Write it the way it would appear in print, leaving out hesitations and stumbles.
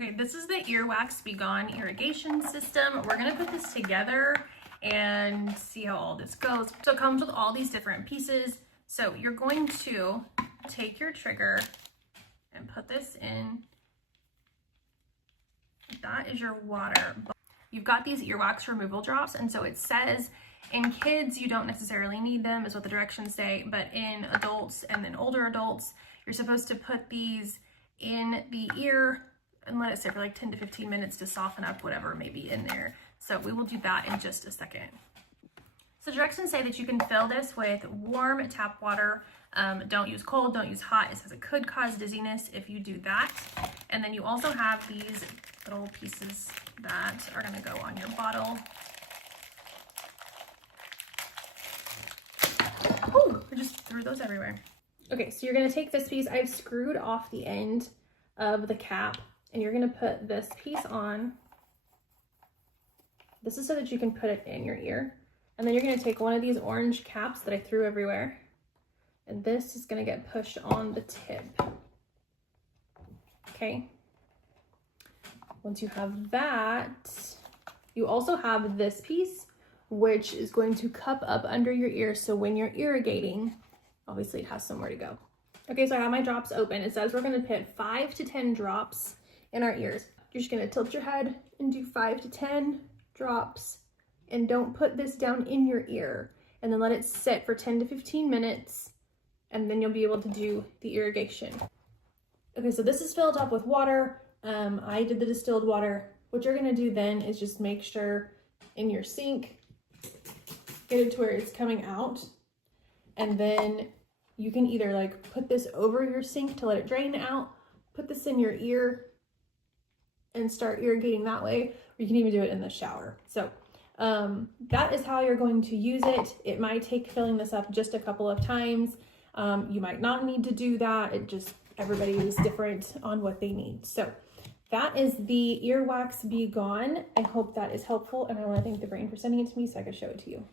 Okay, this is the WaxBGone irrigation system. We're gonna put this together and see how all this goes. So it comes with all these different pieces. So you're going to take your trigger and put this in. That is your water. You've got these earwax removal drops, and so it says in kids you don't necessarily need them, is what the directions say, but in adults and then older adults, you're supposed to put these in the ear and let it sit for like 10 to 15 minutes to soften up whatever may be in there. So we will do that in just a second. So directions say that you can fill this with warm tap water. Don't use cold, don't use hot. It says it could cause dizziness if you do that. And then you also have these little pieces that are gonna go on your bottle. Oh, I just threw those everywhere. Okay, so you're gonna take this piece. I've screwed off the end of the cap, and you're gonna put this piece on. This is so that you can put it in your ear. And then you're gonna take one of these orange caps that I threw everywhere, and this is gonna get pushed on the tip. Okay. Once you have that, you also have this piece, which is going to cup up under your ear. So when you're irrigating, obviously it has somewhere to go. Okay, so I have my drops open. It says we're gonna put 5 to 10 drops in our ears. You're just gonna tilt your head and do 5 to 10 drops, and don't put this down in your ear, and then let it sit for 10 to 15 minutes, and then you'll be able to do the irrigation. Okay, so this is filled up with water. I did the distilled water. What you're gonna do then is just make sure in your sink, get it to where it's coming out, and then you can either like put this over your sink to let it drain out, put this in your ear and start irrigating that way, or you can even do it in the shower. So that is how you're going to use it. It might take filling this up just a couple of times. You might not need to do that. It just, everybody is different on what they need. So that is the WaxBGone. I hope that is helpful, and I want to thank the brain for sending it to me so I could show it to you.